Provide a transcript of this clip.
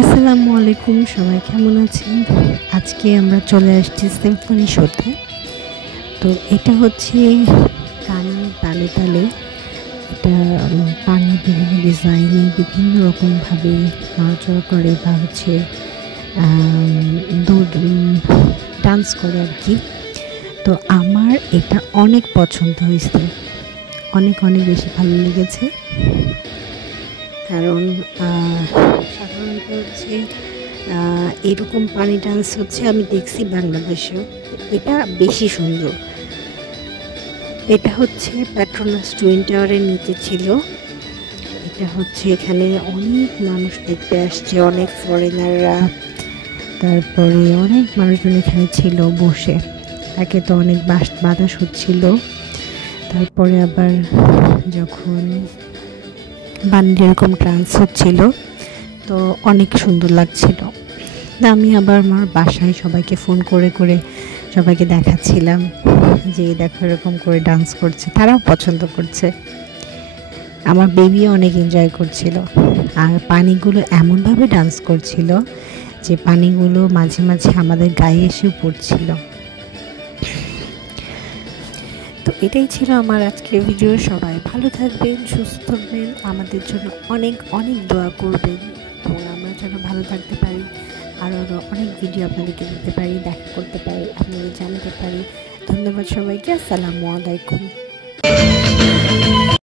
আসসালামু আলাইকুম, সবাই কেমন আছেন? আজকে আমরা চলে আসছি সিম্ফনি শোতে। তো এটা হচ্ছে কানের তালে তালে। এটা পানি বিভিন্ন ডিজাইনে বিভিন্ন রকমভাবে নড়াচড়া করে বা হচ্ছে ডান্স করে আর কি। তো আমার এটা অনেক পছন্দ হয়েছে, অনেক অনেক বেশি ভালো লেগেছে। কারণ সাধারণত হচ্ছে এরকম পানি ডান্স হচ্ছে আমি দেখছি বাংলাদেশেও, এটা বেশি সুন্দর। এটা হচ্ছে পেট্রোনাস টুইন টাওয়ারের নিচে ছিল। এটা হচ্ছে এখানে অনেক মানুষ দেখতে আসছে, অনেক ফরেনাররা, তারপরে অনেক মানুষজন এখানে ছিল বসে। একে তো অনেক বাতাস হচ্ছিল, তারপরে আবার যখন বাণিজ্য এরকম ডান্স হচ্ছিল তো অনেক সুন্দর লাগছিল। আমি আবার আমার বাসায় সবাইকে ফোন করে করে সবাইকে দেখাচ্ছিলাম যে দেখো এরকম করে ডান্স করছে, তারাও পছন্দ করছে। আমার বেবিও অনেক এনজয় করছিল। আর পানিগুলো এমনভাবে ডান্স করছিল যে পানিগুলো মাঝে মাঝে আমাদের গায়ে এসেও পড়ছিল। তো এটাই ছিল আমার আজকের ভিডিও। সবাই ভালো থাকবেন, সুস্থ থাকবেন, আমাদের জন্য অনেক অনেক দোয়া করবেন এবং আমরা যেন ভালো থাকতে পারি, আরও অনেক ভিডিও আপনাদেরকে দিতে পারি, দেখা করতে পারি, আপনাদের জানাতে পারি। ধন্যবাদ সবাইকে। আসসালামু আলাইকুম।